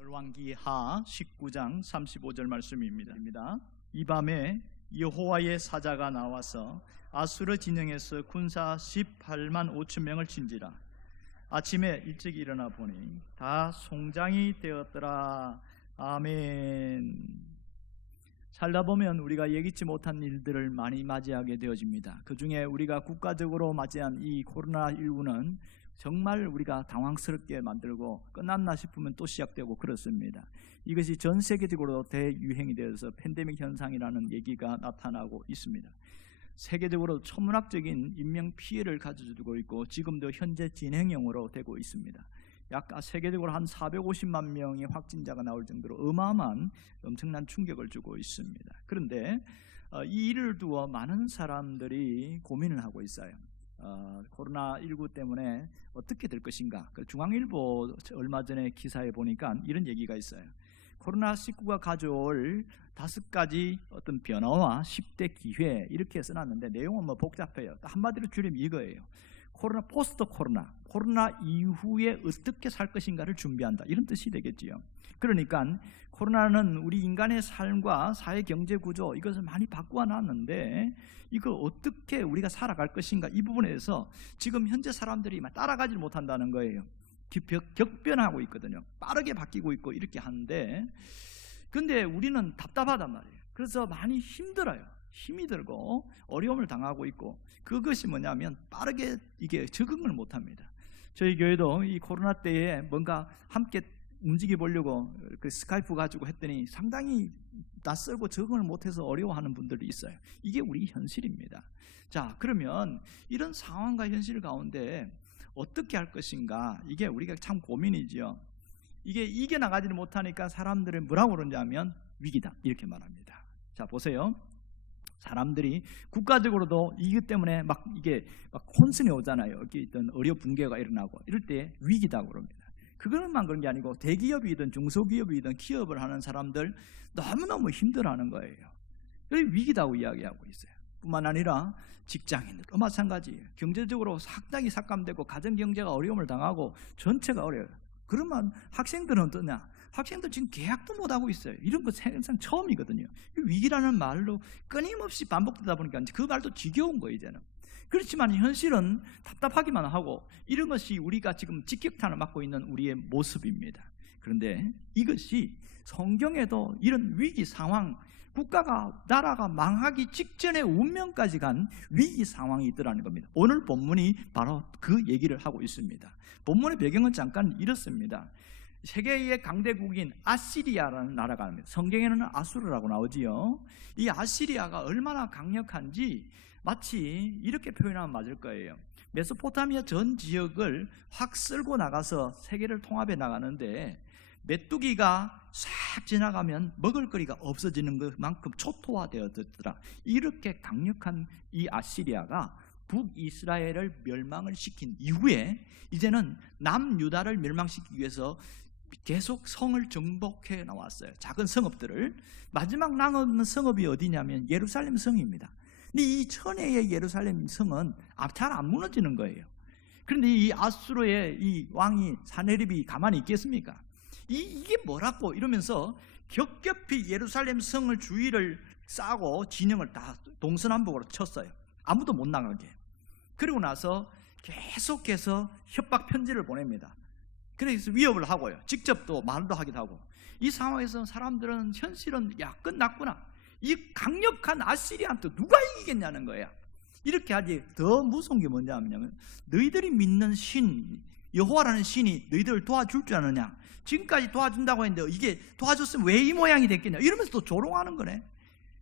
열왕기하 19장 35절 말씀입니다. 이 밤에 여호와의 사자가 나와서 아수르 진영에서 군사 18만 5천 명을 친지라. 아침에 일찍 일어나 보니 다 송장이 되었더라. 아멘. 살다 보면 우리가 예기치 못한 일들을 많이 맞이하게 되어집니다. 그 중에 우리가 국가적으로 맞이한 이 코로나19는 정말 우리가 당황스럽게 만들고 끝났나 싶으면 또 시작되고 그렇습니다. 이것이 전 세계적으로 대유행이 되어서 팬데믹 현상이라는 얘기가 나타나고 있습니다. 세계적으로 천문학적인 인명 피해를 가져주고 있고 지금도 현재 진행형으로 되고 있습니다. 약 세계적으로 한 450만 명의 확진자가 나올 정도로 어마어마한 엄청난 충격을 주고 있습니다. 그런데 이 일을 두어 많은 사람들이 고민을 하고 있어요. 코로나19 때문에 어떻게 될 것인가. 중앙일보 얼마 전에 기사에 보니까 이런 얘기가 있어요. 코로나19가 가져올 5가지 어떤 변화와 10대 기회 이렇게 써놨는데 내용은 뭐 복잡해요. 한마디로 줄이면 이거예요. 코로나 포스트 코로나 이후에 어떻게 살 것인가를 준비한다, 이런 뜻이 되겠지요. 그러니까 코로나는 우리 인간의 삶과 사회 경제 구조 이것을 많이 바꾸어 놨는데 이걸 어떻게 우리가 살아갈 것인가, 이 부분에 대해서 지금 현재 사람들이 따라가지 못한다는 거예요. 격변하고 있거든요. 빠르게 바뀌고 있고 이렇게 하는데, 근데 우리는 답답하단 말이에요. 그래서 많이 힘들어요. 힘이 들고 어려움을 당하고 있고, 그것이 뭐냐면 빠르게 이게 적응을 못합니다. 저희 교회도 이 코로나 때에 뭔가 함께 움직여 보려고 그 스카이프 가지고 했더니 상당히 낯설고 적응을 못해서 어려워하는 분들이 있어요. 이게 우리 현실입니다. 자, 그러면 이런 상황과 현실 가운데 어떻게 할 것인가, 이게 우리가 참 고민이죠. 이게 이겨나가지를 못하니까 사람들은 뭐라고 그러냐면 위기다, 이렇게 말합니다. 자, 보세요. 사람들이 국가적으로도 이것 때문에 이게 혼선이 오잖아요. 여기 있던 의료 붕괴가 일어나고 이럴 때 위기다 그럽니다. 그것만 그런 게 아니고 대기업이든 중소기업이든 기업을 하는 사람들 너무너무 힘들어하는 거예요. 그래서 위기다고 이야기하고 있어요. 뿐만 아니라 직장인들도 마찬가지예요. 경제적으로 상당히 삭감되고 가정경제가 어려움을 당하고 전체가 어려워요. 그러면 학생들은 어떠냐? 학생들 지금 계약도 못하고 있어요. 이런 거 세상 처음이거든요. 위기라는 말로 끊임없이 반복되다 보니까 그 말도 지겨운 거예요, 이제는. 그렇지만 현실은 답답하기만 하고 이런 것이 우리가 지금 직격탄을 맞고 있는 우리의 모습입니다. 그런데 이것이 성경에도 이런 위기 상황, 국가가, 나라가 망하기 직전의 운명까지 간 위기 상황이 있더라는 겁니다. 오늘 본문이 바로 그 얘기를 하고 있습니다. 본문의 배경은 잠깐 이렇습니다. 세계의 강대국인 아시리아라는 나라가 있습니다. 성경에는 아수르라고 나오지요. 이 아시리아가 얼마나 강력한지 마치 이렇게 표현하면 맞을 거예요. 메소포타미아 전 지역을 확 쓸고 나가서 세계를 통합해 나가는데 메뚜기가 싹 지나가면 먹을거리가 없어지는 것만큼 초토화되어졌더라. 이렇게 강력한 이 아시리아가 북이스라엘을 멸망을 시킨 이후에 이제는 남유다를 멸망시키기 위해서 계속 성을 정복해 나왔어요. 작은 성읍들을. 마지막 남은 성읍이 어디냐면 예루살렘 성입니다. 근데 이 천혜의 예루살렘 성은 잘 안 무너지는 거예요. 그런데 이 아수르의 이 왕이 사네립이 가만히 있겠습니까? 이게 뭐라고 이러면서 겹겹이 예루살렘 성을 주위를 싸고 진영을 다 동서남북으로 쳤어요. 아무도 못 나가게. 그리고 나서 계속해서 협박 편지를 보냅니다. 그래서 위협을 하고요. 직접 또 말도 하기도 하고. 이 상황에서 사람들은 현실은 끝났구나. 이 강력한 아시리아한테 누가 이기겠냐는 거야. 이렇게 하지. 더 무서운 게 뭐냐면 너희들이 믿는 신, 여호와라는 신이 너희들을 도와줄 줄 아느냐. 지금까지 도와준다고 했는데 이게 도와줬으면 왜 이 모양이 됐겠냐. 이러면서 또 조롱하는 거네.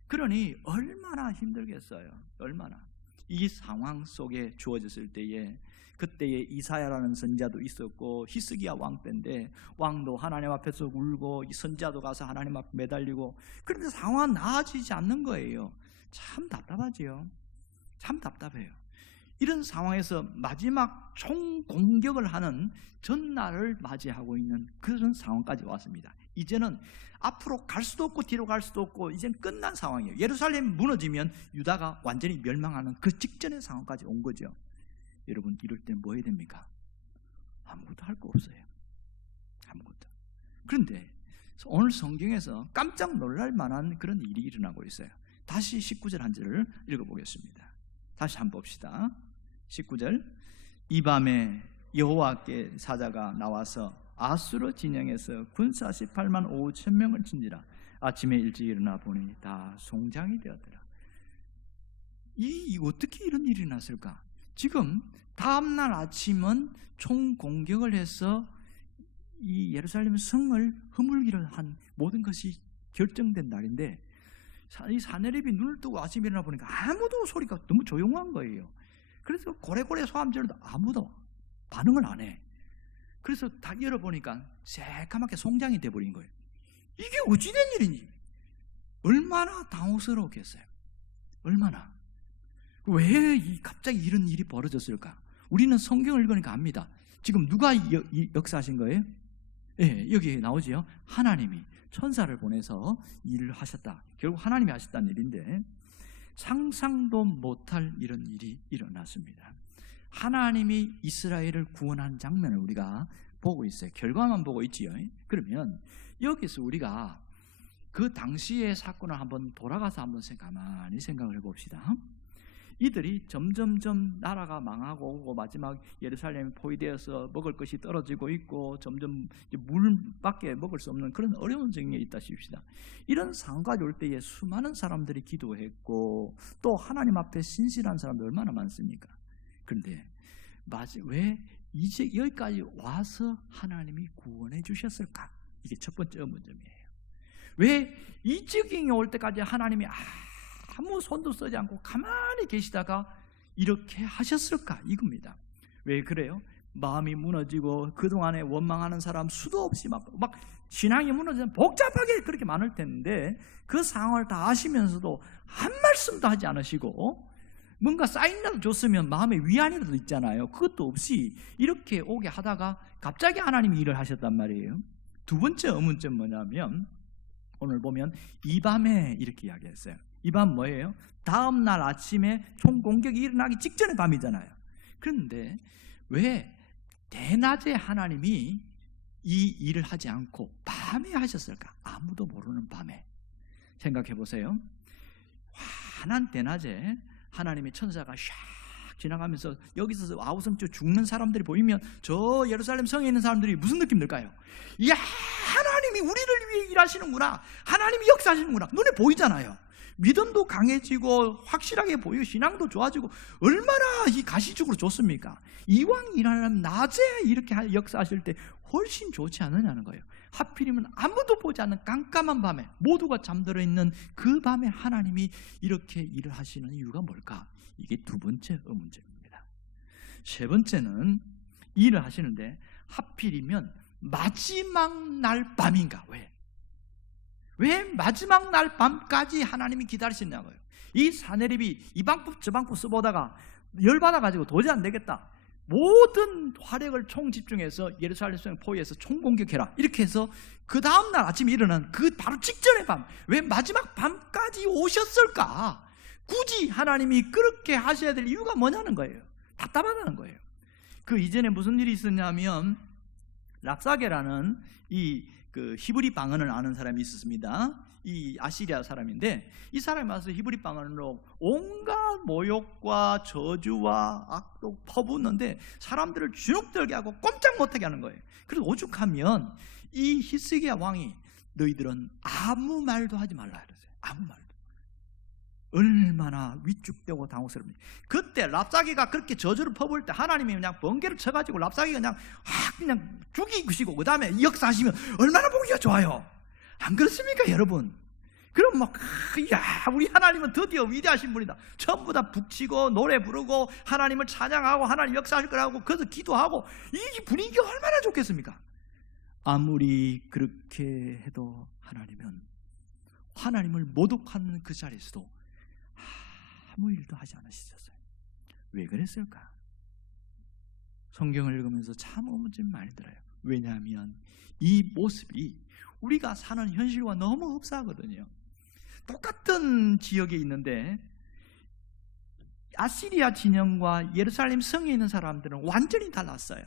그러니 얼마나 힘들겠어요. 얼마나. 이 상황 속에 주어졌을 때에 그때에 이사야라는 선지자도 있었고 히스기야 왕 때인데 왕도 하나님 앞에서 울고 이 선지자도 가서 하나님 앞에 매달리고, 그런데 상황은 나아지지 않는 거예요. 참 답답하지요. 참 답답해요. 이런 상황에서 마지막 총공격을 하는 전날을 맞이하고 있는 그런 상황까지 왔습니다. 이제는 앞으로 갈 수도 없고 뒤로 갈 수도 없고 이제는 끝난 상황이에요. 예루살렘 무너지면 유다가 완전히 멸망하는 그 직전의 상황까지 온 거죠. 여러분, 이럴 때 뭐 해야 됩니까? 아무것도 할 거 없어요. 아무것도. 그런데 오늘 성경에서 깜짝 놀랄 만한 그런 일이 일어나고 있어요. 다시 19절 한 절을 읽어보겠습니다. 다시 한번 봅시다. 19절. 이 밤에 여호와께 사자가 나와서 아수르 진영에서 군사 18만 5천 명을 친지라. 아침에 일찍 일어나 보니 다 송장이 되었더라. 이 어떻게 이런 일이 났을까? 지금 다음날 아침은 총 공격을 해서 이 예루살렘 성을 허물기로 한 모든 것이 결정된 날인데, 이 사내립이 눈을 뜨고 아침에 일어나 보니까 아무도 소리가 너무 조용한 거예요. 그래서 고래고래 소함질도 아무도 반응을 안 해. 그래서 다 열어보니까 새까맣게 송장이 돼버린 거예요. 이게 어찌된 일인지 얼마나 당혹스러웠겠어요. 얼마나. 왜 갑자기 이런 일이 벌어졌을까? 우리는 성경을 읽으니까 압니다. 지금 누가 역사하신 거예요? 예, 여기 나오지요. 하나님이 천사를 보내서 일을 하셨다. 결국 하나님이 하셨다는 일인데, 상상도 못할 이런 일이 일어났습니다. 하나님이 이스라엘을 구원한 장면을 우리가 보고 있어요. 결과만 보고 있지요. 그러면 여기서 우리가 그 당시의 사건을 한번 돌아가서 한번 가만히 생각을 해봅시다. 이들이 점점점 나라가 망하고 오고 마지막 예루살렘이 포위되어서 먹을 것이 떨어지고 있고 점점 물밖에 먹을 수 없는 그런 어려운 상황에 있다 싶시다. 이런 상황까지 올 때에 수많은 사람들이 기도했고 또 하나님 앞에 신실한 사람들 얼마나 많습니까? 그런데 왜 이제 여기까지 와서 하나님이 구원해 주셨을까? 이게 첫 번째 의문점이에요. 왜 이 지경에 올 때까지 하나님이 아무 손도 쓰지 않고 가만히 계시다가 이렇게 하셨을까? 이겁니다. 왜 그래요? 마음이 무너지고 그동안에 원망하는 사람 수도 없이 막 신앙이 무너지면 복잡하게 그렇게 많을 텐데, 그 상황을 다 아시면서도 한 말씀도 하지 않으시고 뭔가 사인이라도 줬으면 마음에 위안이라도 있잖아요. 그것도 없이 이렇게 오게 하다가 갑자기 하나님이 일을 하셨단 말이에요. 두 번째 의문점 뭐냐면, 오늘 보면 이 밤에 이렇게 이야기했어요. 이 밤 뭐예요? 다음 날 아침에 총공격이 일어나기 직전의 밤이잖아요. 그런데 왜 대낮에 하나님이 이 일을 하지 않고 밤에 하셨을까? 아무도 모르는 밤에. 생각해 보세요. 환한 대낮에 하나님의 천사가 샥 지나가면서 여기서 아우성주 죽는 사람들이 보이면 저 예루살렘 성에 있는 사람들이 무슨 느낌 들까요? 이야, 하나님이 우리를 위해 일하시는구나, 하나님이 역사하시는구나, 눈에 보이잖아요. 믿음도 강해지고 확실하게 보이고 신앙도 좋아지고 얼마나 이 가시적으로 좋습니까? 이왕 일하려면 낮에 이렇게 역사하실 때 훨씬 좋지 않느냐는 거예요. 하필이면 아무도 보지 않는 깜깜한 밤에 모두가 잠들어 있는 그 밤에 하나님이 이렇게 일을 하시는 이유가 뭘까? 이게 두 번째 의문점입니다. 세 번째는 일을 하시는데 하필이면 마지막 날 밤인가? 왜 마지막 날 밤까지 하나님이 기다리셨냐고요. 이 사내립이 이 방법 저 방법 써보다가 열받아가지고 도저히 안 되겠다, 모든 화력을 총집중해서 예루살렘 성 포위해서 총공격해라, 이렇게 해서 그 다음날 아침에 일어난 그 바로 직전의 밤, 왜 마지막 밤까지 오셨을까? 굳이 하나님이 그렇게 하셔야 될 이유가 뭐냐는 거예요. 답답하다는 거예요. 그 이전에 무슨 일이 있었냐면, 랍사게라는 그 히브리 방언을 아는 사람이 있었습니다. 이 아시리아 사람인데, 이 사람이 와서 히브리 방언으로 온갖 모욕과 저주와 악독 퍼붓는데 사람들을 주눅들게 하고 꼼짝 못하게 하는 거예요. 그래서 오죽하면 이 히스기야 왕이 너희들은 아무 말도 하지 말라 그랬어요. 아무 말도. 얼마나 위축되고 당혹스럽니까? 그때 랍사기가 그렇게 저주를 퍼부을 때 하나님이 그냥 번개를 쳐가지고 랍사기가 그냥 죽이시고 그 다음에 역사하시면 얼마나 보기가 좋아요. 안 그렇습니까 여러분? 그럼 야, 우리 하나님은 드디어 위대하신 분이다, 전부 다 북치고 노래 부르고 하나님을 찬양하고 하나님 역사하실 거라고 그래서 기도하고, 이 분위기가 얼마나 좋겠습니까? 아무리 그렇게 해도 하나님을 모독하는 그 자리에서도 아무 일도 하지 않으셨어요. 왜 그랬을까? 성경을 읽으면서 참 의문점이 많이 들어요. 왜냐하면 이 모습이 우리가 사는 현실과 너무 흡사하거든요. 똑같은 지역에 있는데 아시리아 진영과 예루살렘 성에 있는 사람들은 완전히 달랐어요.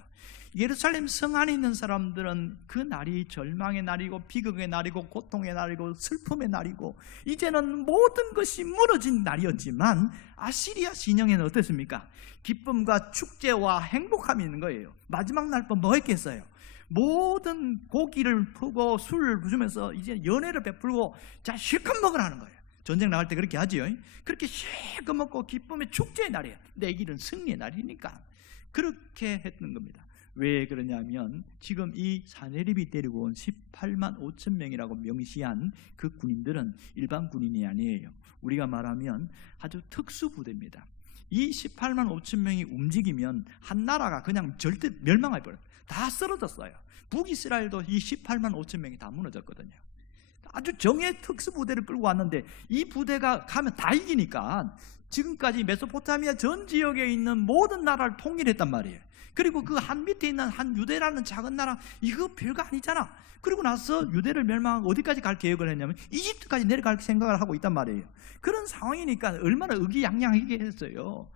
예루살렘 성 안에 있는 사람들은 그 날이 절망의 날이고 비극의 날이고 고통의 날이고 슬픔의 날이고 이제는 모든 것이 무너진 날이었지만, 아시리아 진영에는 어땠습니까? 기쁨과 축제와 행복함이 있는 거예요. 마지막 날 밤 뭐 했겠어요? 모든 고기를 푸고 술을 부으면서 이제 연회를 베풀고 자 실컷 먹으라는 거예요. 전쟁 나갈 때 그렇게 하지요. 그렇게 실컷 먹고 기쁨의 축제의 날이에요. 내 길은 승리의 날이니까 그렇게 했던 겁니다. 왜 그러냐면 지금 이 사내립이 데리고 온 18만 5천 명이라고 명시한 그 군인들은 일반 군인이 아니에요. 우리가 말하면 아주 특수부대입니다. 이 18만 5천 명이 움직이면 한 나라가 그냥 절대 멸망해버려요. 다 쓰러졌어요. 북이스라엘도 이 18만 5천 명이 다 무너졌거든요. 아주 정예 특수부대를 끌고 왔는데 이 부대가 가면 다 이기니까 지금까지 메소포타미아 전 지역에 있는 모든 나라를 통일했단 말이에요. 그리고 그 한 밑에 있는 한 유대라는 작은 나라, 이거 별거 아니잖아. 그리고 나서 유대를 멸망하고 어디까지 갈 계획을 했냐면 이집트까지 내려갈 생각을 하고 있단 말이에요. 그런 상황이니까 얼마나 의기양양하게 했어요.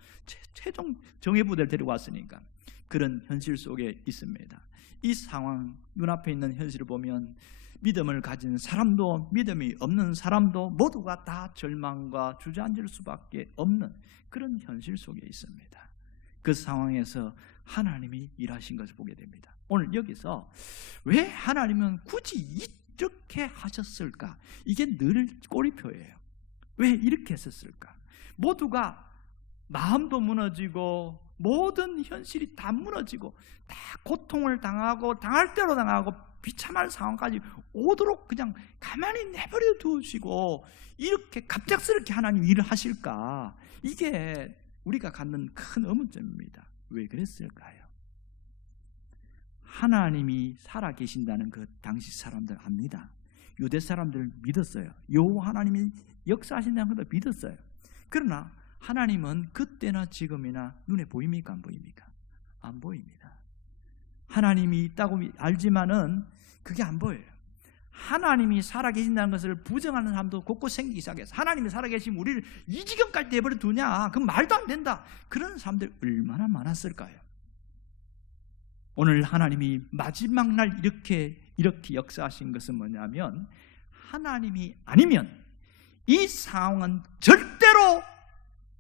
최종 정예부대를 데리고 왔으니까. 그런 현실 속에 있습니다. 이 상황, 눈앞에 있는 현실을 보면 믿음을 가진 사람도 믿음이 없는 사람도 모두가 다 절망과 주저앉을 수밖에 없는 그런 현실 속에 있습니다. 그 상황에서 하나님이 일하신 것을 보게 됩니다. 오늘 여기서 왜 하나님은 굳이 이렇게 하셨을까? 이게 늘 꼬리표예요. 왜 이렇게 했었을까? 모두가 마음도 무너지고 모든 현실이 다 무너지고 다 고통을 당하고 당할 대로 당하고 비참할 상황까지 오도록 그냥 가만히 내버려 두시고 이렇게 갑작스럽게 하나님 일을 하실까? 이게 우리가 갖는 큰 의문점입니다. 왜 그랬을까요? 하나님이 살아계신다는 그 당시 사람들 압니다. 유대 사람들 믿었어요. 여호와 하나님이 역사하신다는 것도 믿었어요. 그러나 하나님은 그때나 지금이나 눈에 보입니까? 안 보입니까? 안 보입니다. 하나님이 있다고 알지만은 그게 안 보여요. 하나님이 살아계신다는 것을 부정하는 사람도 곳곳 생기기 시작해서 하나님이 살아계시면 우리를 이 지경까지 내버려 두냐? 그건 말도 안 된다. 그런 사람들 얼마나 많았을까요? 오늘 하나님이 마지막 날 이렇게 역사하신 것은 뭐냐면 하나님이 아니면 이 상황은 절대로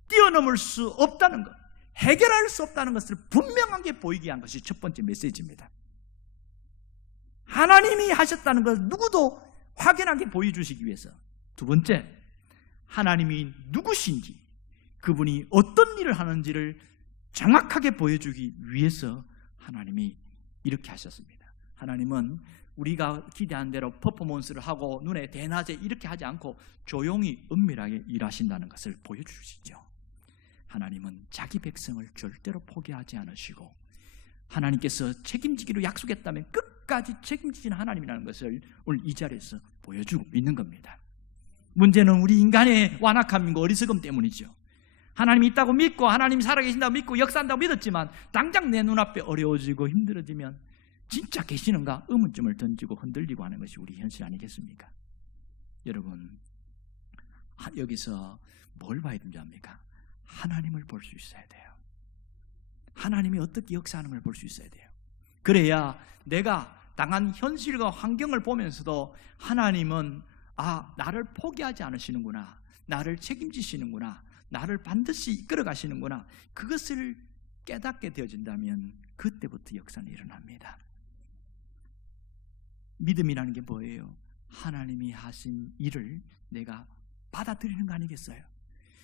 뛰어넘을 수 없다는 것, 해결할 수 없다는 것을 분명하게 보이게 한 것이 첫 번째 메시지입니다. 하나님이 하셨다는 것을 누구도 확연하게 보여주시기 위해서. 두 번째, 하나님이 누구신지, 그분이 어떤 일을 하는지를 정확하게 보여주기 위해서 하나님이 이렇게 하셨습니다. 하나님은 우리가 기대한 대로 퍼포먼스를 하고 눈에 대낮에 이렇게 하지 않고 조용히 은밀하게 일하신다는 것을 보여주시죠. 하나님은 자기 백성을 절대로 포기하지 않으시고 하나님께서 책임지기로 약속했다면 끝까지 책임지시는 하나님이라는 것을 오늘 이 자리에서 보여주고 있는 겁니다. 문제는 우리 인간의 완악함과 어리석음 때문이죠. 하나님이 있다고 믿고 하나님이 살아계신다고 믿고 역사한다고 믿었지만 당장 내 눈앞에 어려워지고 힘들어지면 진짜 계시는가 의문점을 던지고 흔들리고 하는 것이 우리 현실 아니겠습니까? 여러분, 여기서 뭘 봐야 됩니까? 하나님을 볼 수 있어야 돼요. 하나님이 어떻게 역사하는 걸 볼 수 있어야 돼요. 그래야 내가 당한 현실과 환경을 보면서도 하나님은 나를 포기하지 않으시는구나, 나를 책임지시는구나, 나를 반드시 이끌어 가시는구나, 그것을 깨닫게 되어진다면 그때부터 역사는 일어납니다. 믿음이라는 게 뭐예요? 하나님이 하신 일을 내가 받아들이는 거 아니겠어요?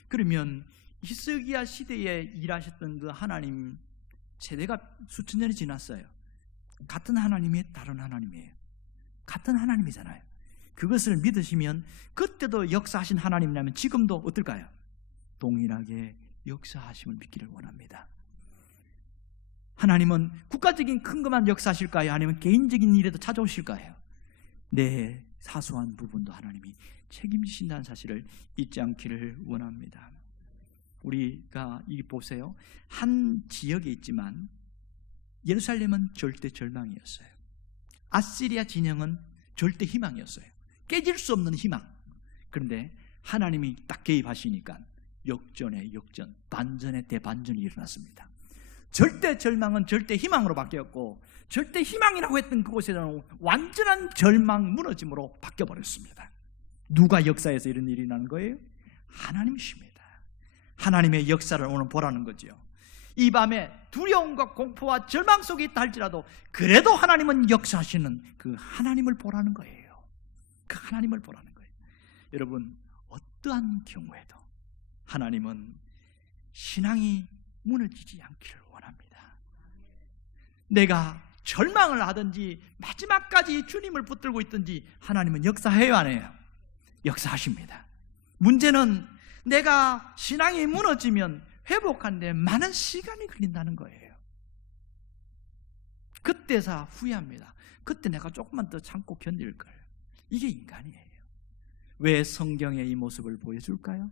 그러면 히스기야 시대에 일하셨던 그 하나님 세대가 수천 년이 지났어요. 같은 하나님이 다른 하나님이에요. 같은 하나님이잖아요. 그것을 믿으시면 그때도 역사하신 하나님이라면 지금도 어떨까요? 동일하게 역사하심을 믿기를 원합니다. 하나님은 국가적인 큰 것만 역사하실까요? 아니면 개인적인 일에도 찾아오실까요? 내 사소한 부분도 하나님이 책임지신다는 사실을 잊지 않기를 원합니다. 우리가 이 보세요. 한 지역에 있지만 예루살렘은 절대 절망이었어요. 아시리아 진영은 절대 희망이었어요. 깨질 수 없는 희망. 그런데 하나님이 딱 개입하시니까 역전의 역전, 반전의 대반전이 일어났습니다. 절대 절망은 절대 희망으로 바뀌었고, 절대 희망이라고 했던 그곳에는 완전한 절망, 무너짐으로 바뀌어버렸습니다. 누가 역사에서 이런 일이 나는 거예요? 하나님이십니다. 하나님의 역사를 오늘 보라는 거죠. 이 밤에 두려움과 공포와 절망 속에 있다 할지라도 그래도 하나님은 역사하시는 그 하나님을 보라는 거예요. 그 하나님을 보라는 거예요. 여러분, 어떠한 경우에도 하나님은 신앙이 무너지지 않기를 원합니다. 내가 절망을 하든지 마지막까지 주님을 붙들고 있든지 하나님은 역사해요, 안 해요? 역사하십니다. 문제는 내가 신앙이 무너지면 회복하는데 많은 시간이 걸린다는 거예요. 그때서 후회합니다. 그때 내가 조금만 더 참고 견딜 걸. 이게 인간이에요. 왜 성경의 이 모습을 보여줄까요?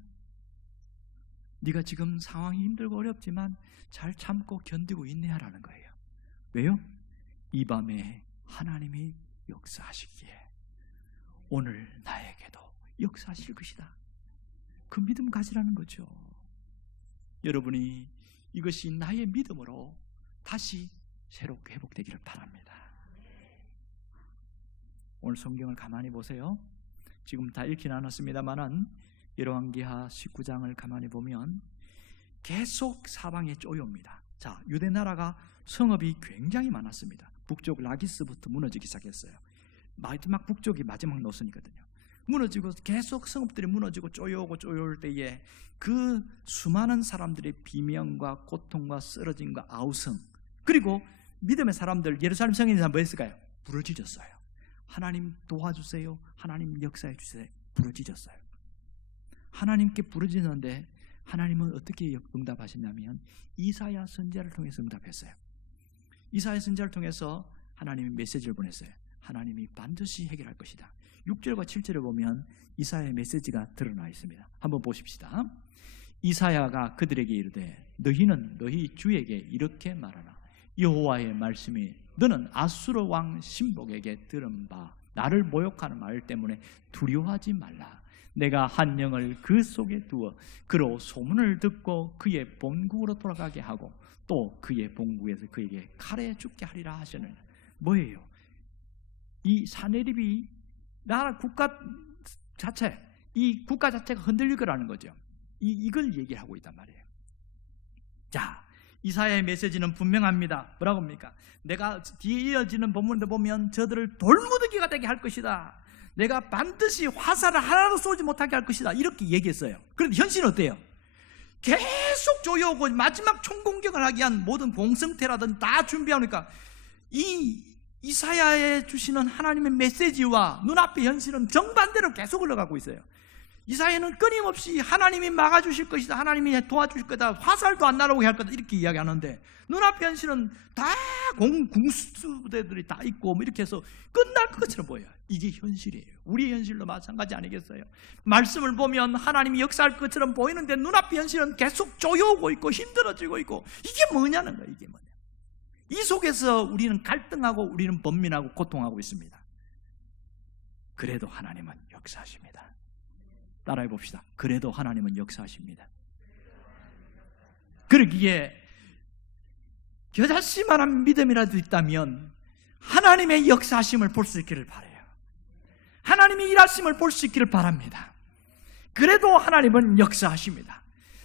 네가 지금 상황이 힘들고 어렵지만 잘 참고 견디고 있네라는 거예요. 왜요? 이 밤에 하나님이 역사하시기에 오늘 나에게도 역사하실 것이다. 그 믿음 가지라는 거죠. 여러분이 이것이 나의 믿음으로 다시 새롭게 회복되기를 바랍니다. 오늘 성경을 가만히 보세요. 지금 다 읽긴 않았습니다만은 열왕기하 19장을 가만히 보면 계속 사방에 쪼여옵니다. 자, 유대 나라가 성읍이 굉장히 많았습니다. 북쪽 라기스부터 무너지기 시작했어요. 마지막 북쪽이 마지막 노선이거든요. 무너지고 계속 성읍들이 무너지고 쪼여올 때에 그 수많은 사람들의 비명과 고통과 쓰러짐과 아우성, 그리고 믿음의 사람들, 예루살렘 성인이 뭐 했을까요? 부르짖었어요. 하나님 도와주세요. 하나님 역사해 주세요. 부르짖었어요. 하나님께 부르짖는데 하나님은 어떻게 응답하셨냐면 이사야 선지자를 통해서 응답했어요. 이사야 선지자를 통해서 하나님이 메시지를 보냈어요. 하나님이 반드시 해결할 것이다. 6절과 7절을 보면 이사야의 메시지가 드러나 있습니다. 한번 보십시다. 이사야가 그들에게 이르되 너희는 너희 주에게 이렇게 말하라. 여호와의 말씀이 너는 아수르 왕 신복에게 들은 바 나를 모욕하는 말 때문에 두려워하지 말라. 내가 한 영을 그 속에 두어 그로 소문을 듣고 그의 본국으로 돌아가게 하고 또 그의 본국에서 그에게 칼에 죽게 하리라 하시는. 뭐예요? 이 사내립이 나라 국가 자체, 이 국가 자체가 흔들릴 거라는 거죠. 이걸 얘기하고 있단 말이에요. 자, 이사야의 메시지는 분명합니다. 뭐라고 합니까? 내가 뒤에 이어지는 본문을 보면 저들을 돌무더기가 되게 할 것이다. 내가 반드시 화살을 하나도 쏘지 못하게 할 것이다. 이렇게 얘기했어요. 그런데 현실은 어때요? 계속 조여오고 마지막 총공격을 하기 위한 모든 공성태라든 다 준비하니까 이 이사야에 주시는 하나님의 메시지와 눈앞의 현실은 정반대로 계속 흘러가고 있어요. 이사야는 끊임없이 하나님이 막아주실 것이다, 하나님이 도와주실 거다, 화살도 안 날아오게 할 거다 이렇게 이야기하는데 눈앞의 현실은 다 공수부대들이 다 있고 뭐 이렇게 해서 끝날 것처럼 보여요. 이게 현실이에요. 우리의 현실도 마찬가지 아니겠어요? 말씀을 보면 하나님이 역사할 것처럼 보이는데 눈앞의 현실은 계속 쪼여오고 있고 힘들어지고 있고 이게 뭐냐는 거예요. 이게 뭐냐. 이 속에서 우리는 갈등하고 우리는 번민하고 고통하고 있습니다. 그래도 하나님은 역사하십니다. 따라해 봅시다. 그래도 하나님은 역사하십니다. 그러기에 겨자씨만한 믿음이라도 있다면 하나님의 역사하심을 볼 수 있기를 바라요. 하나님의 일하심을 볼 수 있기를 바랍니다. 그래도 하나님은 역사하십니다.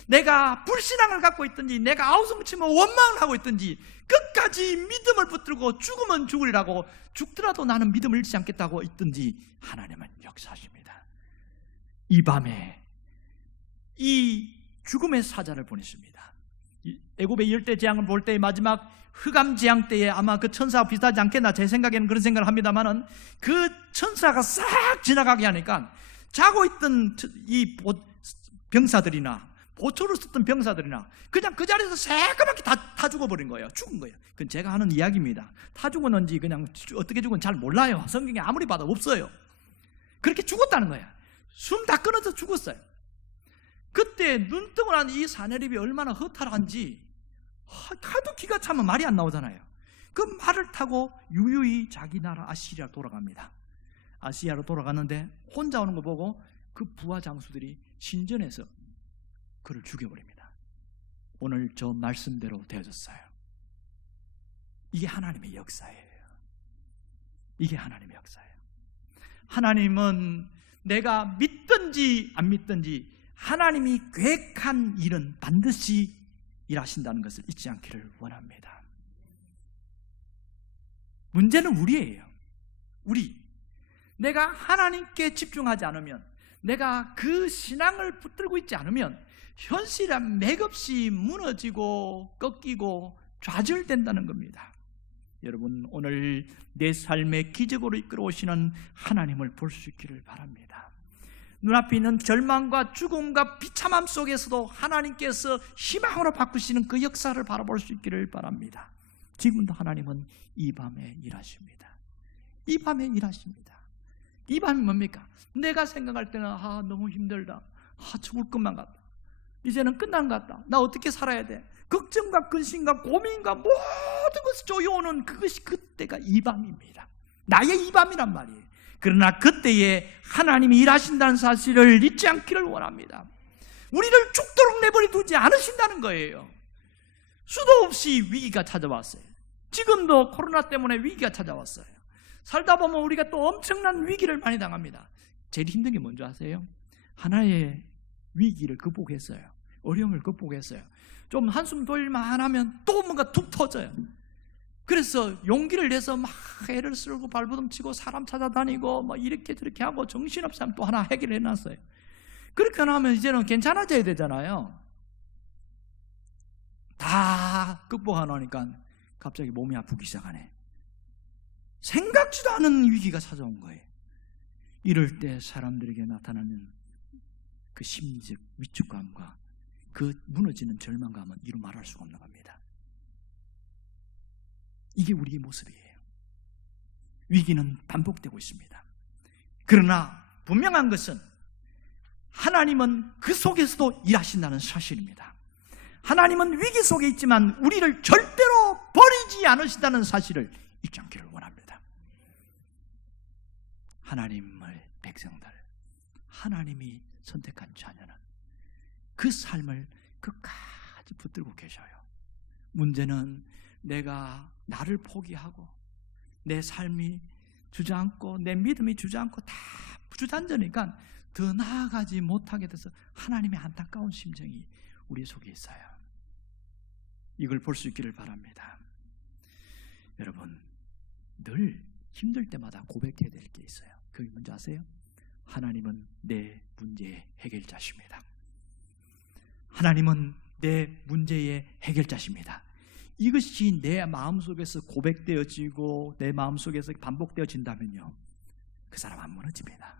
내가 불신앙을 갖고 있든지 내가 아우성치며 원망을 하고 있든지 끝까지 믿음을 붙들고 죽으면 죽으리라고 죽더라도 나는 믿음을 잃지 않겠다고 있든지 하나님은 역사하십니다. 이 밤에 이 죽음의 사자를 보냈습니다. 애굽의 열대 재앙을 볼 때의 마지막 흑암 재앙 때에 아마 그 천사와 비슷하지 않겠나, 제 생각에는 그런 생각을 합니다만은 그 천사가 싹 지나가게 하니까 자고 있던 이 병사들이나 보초를 썼던 병사들이나 그냥 그 자리에서 새까맣게 다 죽어버린 거예요. 죽은 거예요. 그건 제가 하는 이야기입니다. 다 죽었는지 그냥 어떻게 죽은지 잘 몰라요. 성경에 아무리 봐도 없어요. 그렇게 죽었다는 거예요. 숨 다 끊어서 죽었어요. 그때 눈뜨고 난 이 사내립이 얼마나 허탈한지 하도 기가 차면 말이 안 나오잖아요. 그 말을 타고 유유히 자기 나라 아시리아로 돌아갑니다. 아시리아로 돌아갔는데 혼자 오는 거 보고 그 부하 장수들이 신전에서 그를 죽여버립니다. 오늘 저 말씀대로 되어졌어요. 이게 하나님의 역사예요. 이게 하나님의 역사예요. 하나님은 내가 믿든지 안 믿든지 하나님이 계획한 일은 반드시 일하신다는 것을 잊지 않기를 원합니다. 문제는 우리예요. 내가 하나님께 집중하지 않으면, 내가 그 신앙을 붙들고 있지 않으면 현실은 맥없이 무너지고 꺾이고 좌절된다는 겁니다. 여러분, 오늘 내 삶의 기적으로 이끌어오시는 하나님을 볼 수 있기를 바랍니다. 눈앞에 있는 절망과 죽음과 비참함 속에서도 하나님께서 희망으로 바꾸시는 그 역사를 바라볼 수 있기를 바랍니다. 지금도 하나님은 이 밤에 일하십니다. 이 밤에 일하십니다. 이 밤이 뭡니까? 내가 생각할 때는 너무 힘들다, 죽을 것만 같다, 이제는 끝난 것 같다, 나 어떻게 살아야 돼, 걱정과 근심과 고민과 모든 것을 쪼여오는 그것이 그때가 이 밤입니다. 나의 이 밤이란 말이에요. 그러나 그때에 하나님이 일하신다는 사실을 잊지 않기를 원합니다. 우리를 죽도록 내버려 두지 않으신다는 거예요. 수도 없이 위기가 찾아왔어요. 지금도 코로나 때문에 위기가 찾아왔어요. 살다 보면 우리가 또 엄청난 위기를 많이 당합니다. 제일 힘든 게 뭔지 아세요? 하나의 위기를 극복했어요. 어려움을 극복했어요. 좀 한숨 돌릴만 하면 또 뭔가 툭 터져요. 그래서 용기를 내서 막 애를 쓰고 발버둥 치고 사람 찾아다니고 막 이렇게 저렇게 하고 정신없이 하면 또 하나 해결해 놨어요. 그렇게 하면 이제는 괜찮아져야 되잖아요. 다 극복하니까 갑자기 몸이 아프기 시작하네. 생각지도 않은 위기가 찾아온 거예요. 이럴 때 사람들에게 나타나는 그 심리적 위축감과 그 무너지는 절망감은 이루 말할 수가 없는 겁니다. 이게 우리의 모습이에요. 위기는 반복되고 있습니다. 그러나 분명한 것은 하나님은 그 속에서도 일하신다는 사실입니다. 하나님은 위기 속에 있지만 우리를 절대로 버리지 않으신다는 사실을 잊지 않기를 원합니다. 하나님의 백성들, 하나님이 선택한 자녀는 그 삶을 끝까지 붙들고 계셔요. 문제는 내가 나를 포기하고 내 삶이 주저앉고 내 믿음이 주저앉고 다 주저앉으니까 더 나아가지 못하게 돼서 하나님의 안타까운 심정이 우리 속에 있어요. 이걸 볼 수 있기를 바랍니다. 여러분, 늘 힘들 때마다 고백해야 될 게 있어요. 그게 뭔지 아세요? 하나님은 내 문제의 해결자십니다. 하나님은 내 문제의 해결자십니다. 이것이 내 마음속에서 고백되어지고 내 마음속에서 반복되어진다면요, 그 사람 안 무너집니다.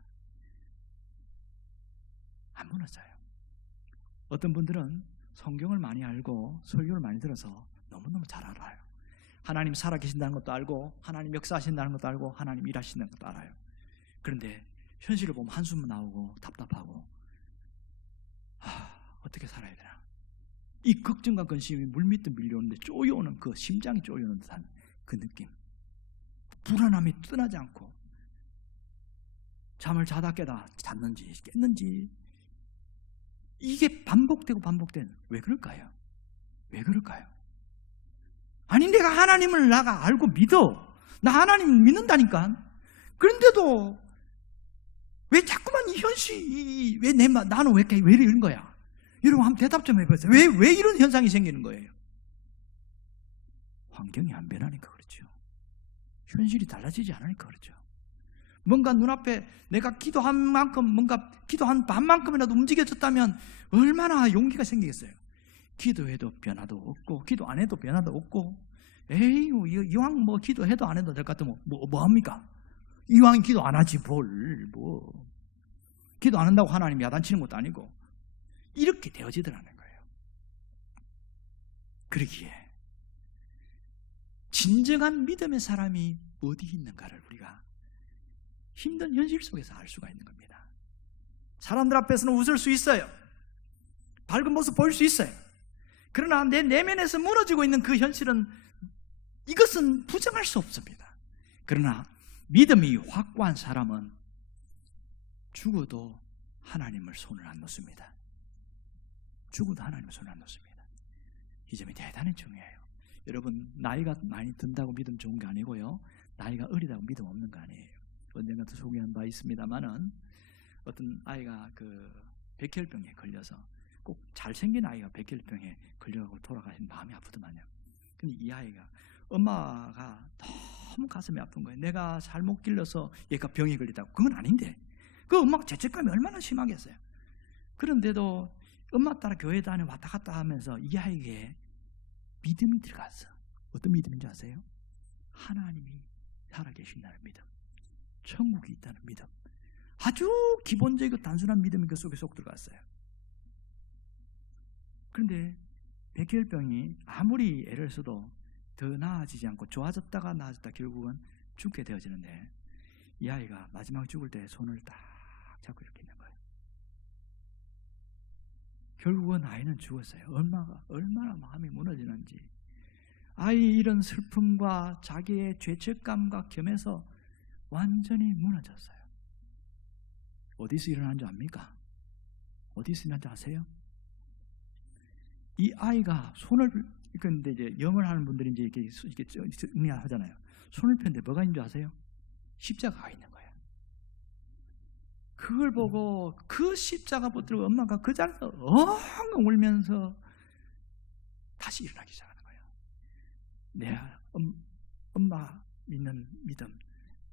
안 무너져요. 어떤 분들은 성경을 많이 알고 설교를 많이 들어서 너무너무 잘 알아요. 하나님 살아계신다는 것도 알고 하나님 역사하신다는 것도 알고 하나님 일하신다는 것도 알아요. 그런데 현실을 보면 한숨 나오고 답답하고 어떻게 살아야 되나, 이 걱정과 근심이 물밑에 밀려오는데 쪼여오는 그 심장이 쪼여오는 듯한 그 느낌, 불안함이 떠나지 않고 잠을 자다 깨다 잤는지 깼는지 이게 반복되고 왜 그럴까요? 왜 그럴까요? 아니, 내가 하나님을 나가 알고 믿어. 나 하나님 믿는다니까. 그런데도 왜 자꾸만 이 현실이 나는 왜 이런 거야? 여러분 한번 대답 좀 해보세요. 왜 이런 현상이 생기는 거예요? 환경이 안 변하니까 그렇죠. 현실이 달라지지 않으니까 그렇죠. 뭔가 눈앞에 내가 기도한 만큼, 뭔가 기도한 반만큼이라도 움직여졌다면 얼마나 용기가 생기겠어요. 기도해도 변화도 없고 기도 안 해도 변화도 없고, 이왕 뭐 기도해도 안 해도 될 것 같으면 뭐 합니까? 이왕 기도 안 하지 기도 안 한다고 하나님 야단치는 것도 아니고 이렇게 되어지더라는 거예요. 그러기에 진정한 믿음의 사람이 어디 있는가를 우리가 힘든 현실 속에서 알 수가 있는 겁니다. 사람들 앞에서는 웃을 수 있어요. 밝은 모습 보일 수 있어요. 그러나 내 내면에서 무너지고 있는 그 현실은, 이것은 부정할 수 없습니다. 그러나 믿음이 확고한 사람은 죽어도 하나님을 손을 안 놓습니다. 죽어도 하나님은 손을 안 놓습니다. 이 점이 대단히 중요해요. 여러분, 나이가 많이 든다고 믿음 좋은 게 아니고요, 나이가 어리다고 믿음 없는 거 아니에요. 언젠가도 소개한 바 있습니다만은 어떤 아이가 그 백혈병에 걸려서, 꼭 잘생긴 아이가 백혈병에 걸려가고 돌아가신 마음이 아프더만요. 근데 이 아이가 엄마가 너무 가슴이 아픈 거예요. 내가 잘못 길러서 얘가 병에 걸렸다고. 그건 아닌데 그 엄마가 죄책감이 얼마나 심하겠어요. 그런데도 엄마 따라 교회 다녀 왔다 갔다 하면서 이 아이에게 믿음이 들어갔어. 어떤 믿음인지 아세요? 하나님이 살아계신다는 믿음, 천국이 있다는 믿음, 아주 기본적이고 단순한 믿음이 그 속에 쏙 들어갔어요. 그런데 백혈병이 아무리 애를 써도 더 나아지지 않고 좋아졌다가 나아졌다 결국은 죽게 되어지는데, 이 아이가 마지막 죽을 때 손을 딱 잡고 이렇게 있는 거예요. 결국은 아이는 죽었어요. 얼마나 마음이 무너지는지. 아이 이런 슬픔과 자기의 죄책감과 겸해서 완전히 무너졌어요. 어디서 일어난 줄 압니까? 어디서 일어난 줄 아세요? 이 아이가 손을, 그런데 이제 영을 하는 분들이 이제 이렇게 하잖아요. 손을 폈는데 뭐가 있는 줄 아세요? 십자가가 있는 거예요. 그걸 보고 그 십자가 붙들고 엄마가 그 자리에서 엉엉 울면서 다시 일어나기 시작하는 거예요. 내가 엄마 믿는 믿음,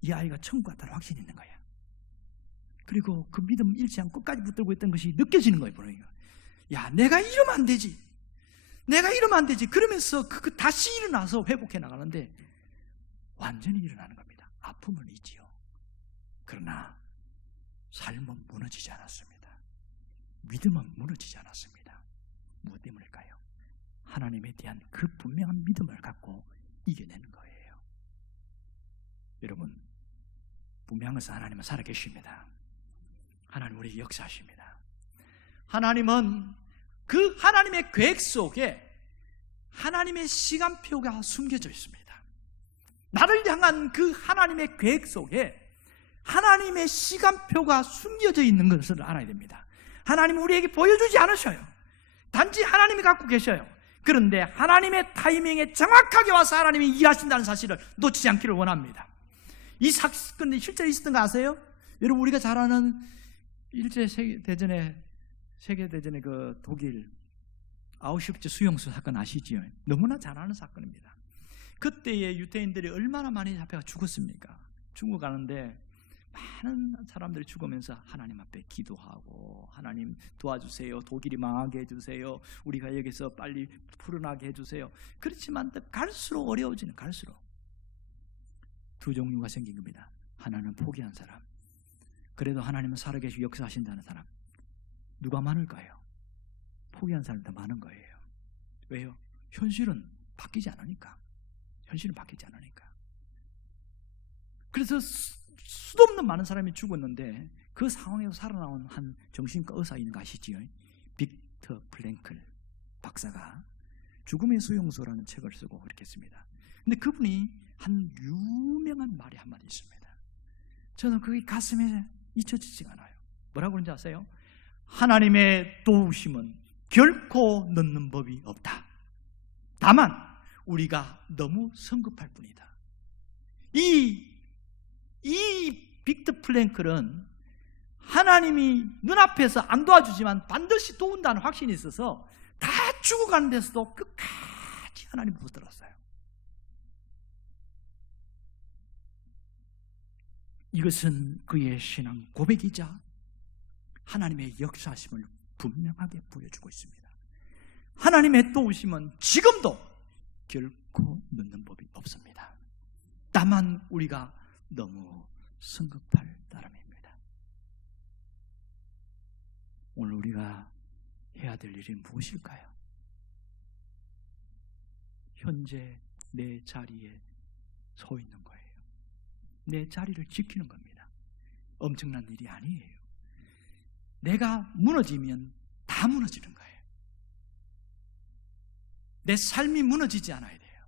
이 아이가 천국 같다는 확신이 있는 거예요. 그리고 그 믿음 잃지 않고 끝까지 붙들고 있던 것이 느껴지는 거예요. 그러니까 야, 내가 이러면 안 되지, 내가 이러면 안 되지. 그러면서 다시 일어나서 회복해 나가는데 완전히 일어나는 겁니다. 아픔은 있지요. 그러나 삶은 무너지지 않았습니다. 믿음은 무너지지 않았습니다. 무엇 때문일까요? 하나님에 대한 그 분명한 믿음을 갖고 이겨내는 거예요. 여러분, 분명한 것은 하나님은 살아계십니다. 하나님 우리 역사하십니다. 하나님은 그 하나님의 계획 속에 하나님의 시간표가 숨겨져 있습니다. 나를 향한 그 하나님의 계획 속에 하나님의 시간표가 숨겨져 있는 것을 알아야 됩니다. 하나님은 우리에게 보여주지 않으셔요. 단지 하나님이 갖고 계셔요. 그런데 하나님의 타이밍에 정확하게 와서 하나님이 일하신다는 사실을 놓치지 않기를 원합니다. 이 사건이 실제로 있었던 거 아세요? 여러분, 우리가 잘 아는 일제 세계대전의 그 독일 아우슈비츠 수용소 사건 아시지요? 너무나 잘 아는 사건입니다. 그때의 유대인들이 얼마나 많이 잡혀가 죽었습니까? 죽어가는데 많은 사람들이 죽으면서 하나님 앞에 기도하고, 하나님 도와주세요, 독일이 망하게 해주세요, 우리가 여기서 빨리 풀어나게 해주세요. 그렇지만 갈수록 어려워지는, 갈수록 두 종류가 생긴 겁니다. 하나는 포기한 사람, 그래도 하나님은 살아계시고 역사하신다는 사람. 누가 많을까요? 포기한 사람이 더 많은 거예요. 왜요? 현실은 바뀌지 않으니까. 현실은 바뀌지 않으니까. 그래서 수도 없는 많은 사람이 죽었는데 그 상황에서 살아나온 한 정신과 의사 있는 거 아시지요? 빅터 플랭클 박사가 죽음의 수용소라는 책을 쓰고 그렇게 했습니다. 근데 그분이 한 유명한 말이 한마디 있습니다. 저는 그게 가슴에 잊혀지지가 않아요. 뭐라고 그런지 아세요? 하나님의 도우심은 결코 늦는 법이 없다. 다만 우리가 너무 성급할 뿐이다. 이 빅터 플랭클은 하나님이 눈앞에서 안 도와주지만 반드시 도운다는 확신이 있어서 다 죽어가는 데서도 끝까지 하나님을 붙들었어요. 이것은 그의 신앙 고백이자 하나님의 역사심을 분명하게 보여주고 있습니다. 하나님의 도우심은 지금도 결코 늦는 법이 없습니다. 다만 우리가 너무 성급할 따름입니다. 오늘 우리가 해야 될 일이 무엇일까요? 현재 내 자리에 서 있는 거예요. 내 자리를 지키는 겁니다. 엄청난 일이 아니에요. 내가 무너지면 다 무너지는 거예요. 내 삶이 무너지지 않아야 돼요.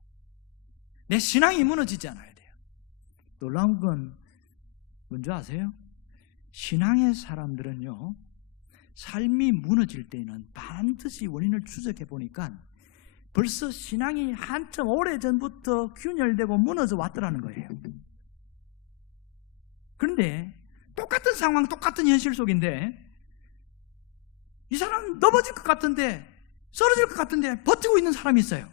내 신앙이 무너지지 않아야 돼요. 놀라운 건 뭔지 아세요? 신앙의 사람들은요, 삶이 무너질 때는 반드시 원인을 추적해 보니까 벌써 신앙이 한참 오래전부터 균열되고 무너져 왔더라는 거예요. 그런데 똑같은 상황, 똑같은 현실 속인데 이 사람은 넘어질 것 같은데, 쓰러질 것 같은데 버티고 있는 사람이 있어요.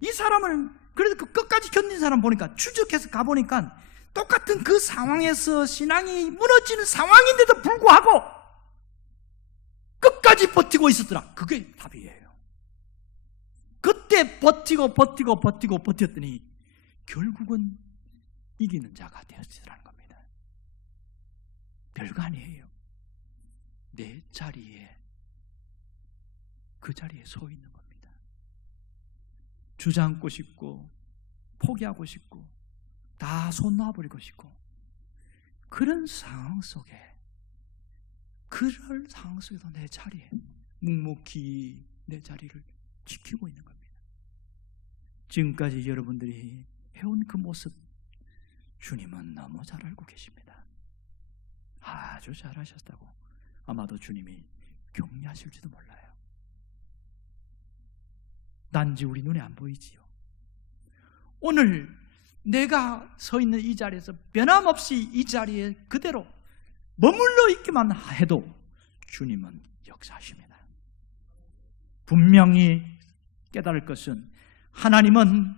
이 사람을 그래도 그 끝까지 견딘 사람 보니까, 추적해서 가보니까 똑같은 그 상황에서 신앙이 무너지는 상황인데도 불구하고 끝까지 버티고 있었더라. 그게 답이에요. 그때 버티더니 결국은 이기는 자가 되었으라는 겁니다. 별거 아니에요. 내 자리에, 그 자리에 서 있는 겁니다. 주저앉고 싶고 포기하고 싶고 다 손 놔버리고 싶고, 그런 상황 속에, 그럴 상황 속에도 내 자리에 묵묵히 내 자리를 지키고 있는 겁니다. 지금까지 여러분들이 해온 그 모습, 주님은 너무 잘 알고 계십니다. 아주 잘하셨다고 아마도 주님이 격려하실지도 몰라요. 단지 우리 눈에 안 보이지요. 오늘 내가 서 있는 이 자리에서 변함없이 이 자리에 그대로 머물러 있기만 해도 주님은 역사하십니다. 분명히 깨달을 것은, 하나님은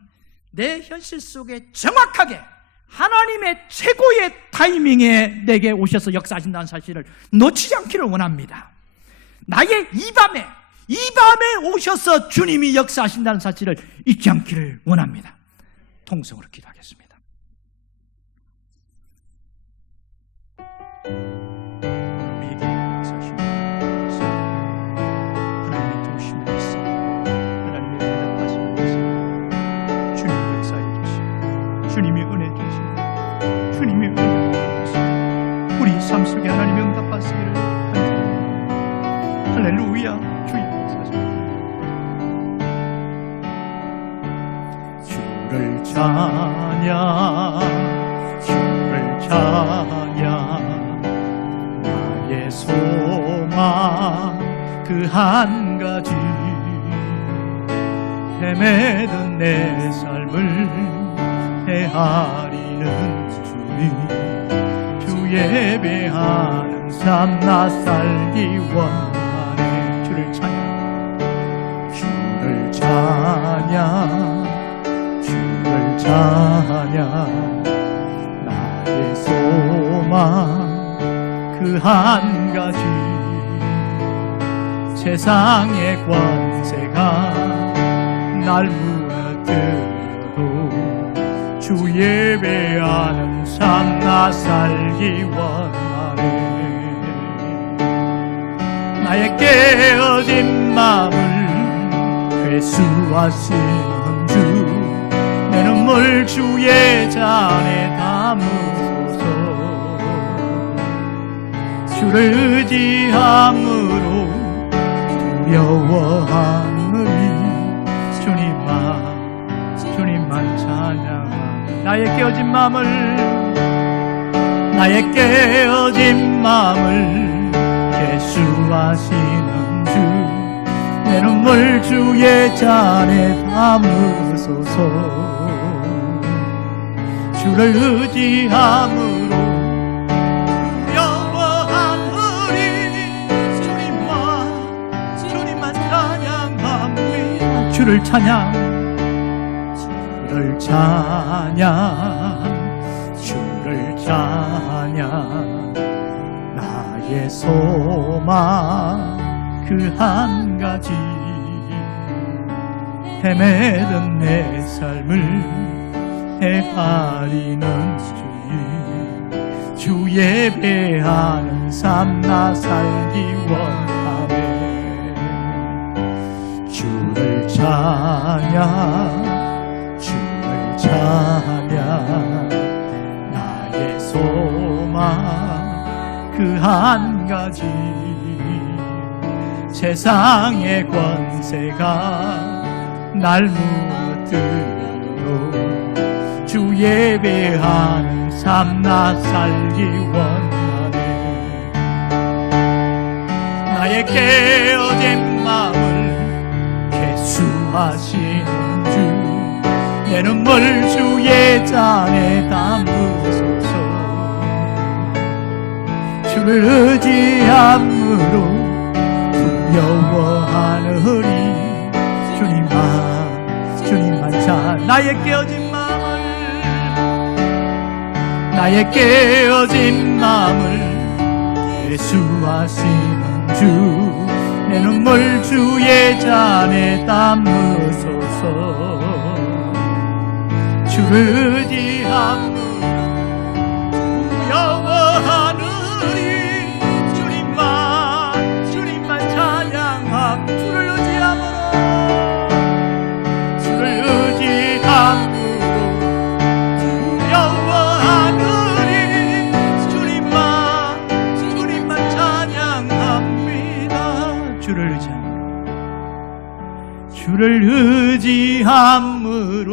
내 현실 속에 정확하게 하나님의 최고의 타이밍에 내게 오셔서 역사하신다는 사실을 놓치지 않기를 원합니다. 나의 이 밤에 오셔서 주님이 역사하신다는 사실을 잊지 않기를 원합니다. 통성으로 기도하겠습니다. 우리에게 역사하시는 하나님의 도우심을 있어 하나님의 응답하심을 있어 주님의 역사해 주시고 주님의 은혜 주시고 주님의 은혜 주시고 우리 삶 속에 하나님의 응답하시기를 할렐루야. 주여 주를 찬양, 주를 찬양, 나의 소망 그 한 가지, 헤매던 내 삶을 헤아리는 주님, 주 예배하는 삶 나 살기 원하네. 주를 찬양, 주를 찬양, 주를 찬양, 나의 소망 그 한 가지, 세상의 권세가 날 무너뜨려도 주 예배하는 삶 나 살기 원하네. 나의 깨어진 마음을 회수하시는 주, 내 눈물 주의 잔에 담으소서. 주를 의지함으로 두려워하느니 주님만 찬양하며 나의 깨어진 마음을 예수하시는 주, 내 눈물 주의 잔에 담으소서. 주를 의지함으로 두려워하느니 주님만 찬양합니다. 주를 찬양, 주를 찬양, 나의 소망 그 한 가지, 헤매던 내 삶을 헤아리는 주님, 주 예배하는 삶 나 살기 원하네. 주를 찬양, 주를 찬양, 나의 소망 그 한 가지, 세상의 권세가 날 무너뜨려도 주 예배하는 삶 나 살기 원하네. 나의 깨어진 마음을 개수하시는 주, 내 눈물 주의 잔에 담으소서. 주를 의지함으로 두려워하느니 주님만 잘. 나의 깨어진 마음을 예수하시는 주, 내 눈물 주의 잔에 담으소서. 주를 의지함으로 두려워하느니 주님만 찬양함. 주를 의지함으로 두려워하느니 주님만 찬양합니다. 주를 의지함으로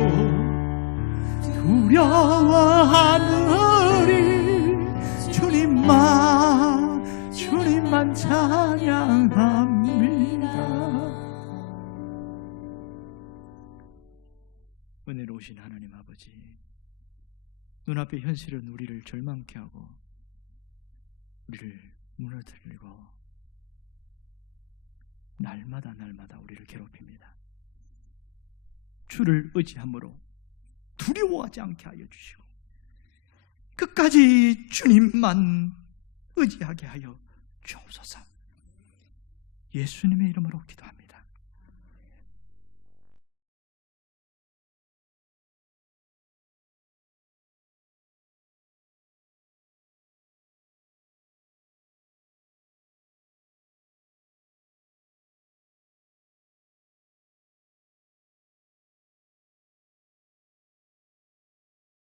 두려워하느니 주님만 찬양합니다. 은혜로우신 하나님 아버지, 눈앞의 현실은 우리를 절망케 하고 우리를 무너뜨리고 날마다 우리를 괴롭힙니다. 주를 의지함으로 두려워하지 않게 하여 주시고 끝까지 주님만 의지하게 하여 주옵소서. 예수님의 이름으로 기도합니다.